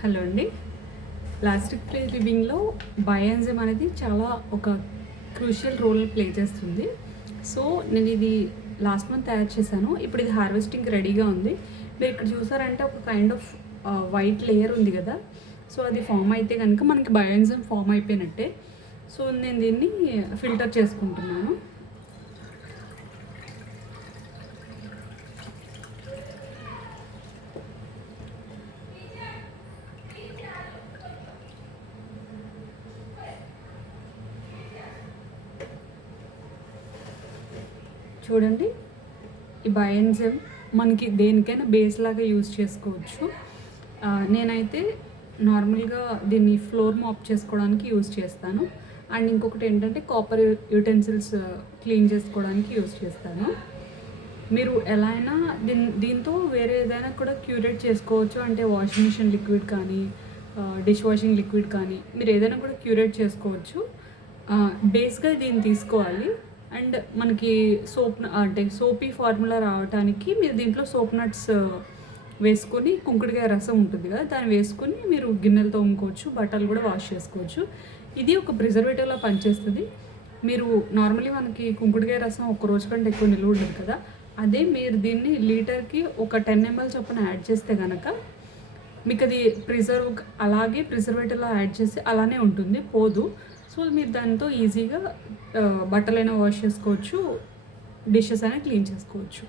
Hello అండి. Plastic free లివింగ్లో బయోఎన్జైమ్ అనేది చాలా ఒక క్రూషియల్ రోల్ ప్లే చేస్తుంది. సో నేను ఇది లాస్ట్ మంత్ తయారు చేశాను. ఇప్పుడు ఇది హార్వెస్టింగ్కి రెడీగా ఉంది. మీరు ఇక్కడ చూసారంటే ఒక కైండ్ ఆఫ్ వైట్ లేయర్ ఉంది కదా. సో అది ఫామ్ అయితే కనుక మనకి బయోఎన్జైమ్ ఫామ్ అయిపోయినట్టే. సో నేను దీన్ని ఫిల్టర్ చేసుకుంటున్నాను. చూడండి, ఈ బయోఎన్జైమ్ మనకి దేనికైనా బేస్ లాగా యూజ్ చేసుకోవచ్చు. నేనైతే నార్మల్గా దీన్ని ఫ్లోర్ మాప్ చేసుకోవడానికి యూజ్ చేస్తాను. అండ్ ఇంకొకటి ఏంటంటే కాపర్ యూటెన్సిల్స్ క్లీన్ చేసుకోవడానికి యూజ్ చేస్తాను. మీరు ఎలా అయినా దీంతో వేరే ఏదైనా కూడా క్యూరేట్ చేసుకోవచ్చు. అంటే వాషింగ్ మిషన్ లిక్విడ్ కానీ, డిష్ వాషింగ్ లిక్విడ్ కానీ, మీరు ఏదైనా కూడా క్యూరేట్ చేసుకోవచ్చు. బేస్గా దీన్ని తీసుకోవాలి. అండ్ మనకి అంటే సోపీ ఫార్ములా రావడానికి మీరు దీంట్లో సోప్ నట్స్ వేసుకొని, కుంకుడుకాయ రసం ఉంటుంది కదా, దాన్ని వేసుకొని మీరు గిన్నెలు తోముకోవచ్చు, బట్టలు కూడా వాష్ చేసుకోవచ్చు. ఇది ఒక ప్రిజర్వేటివ్లా పనిచేస్తుంది. మీరు నార్మల్లీ మనకి కుంకుడుకాయ రసం ఒక రోజు కంటే ఎక్కువ నిల్వ ఉండదు కదా, అదే మీరు దీన్ని లీటర్కి ఒక 10 ml చొప్పున యాడ్ చేస్తే కనుక మీకు అది అలాగే ప్రిజర్వేటివ్లో యాడ్ చేసి అలానే ఉంటుంది, పోదు. సో మీరు దాంతో ఈజీగా బట్టలైనా వాష్ చేసుకోవచ్చు, డిషెస్ అయినా క్లీన్ చేసుకోవచ్చు.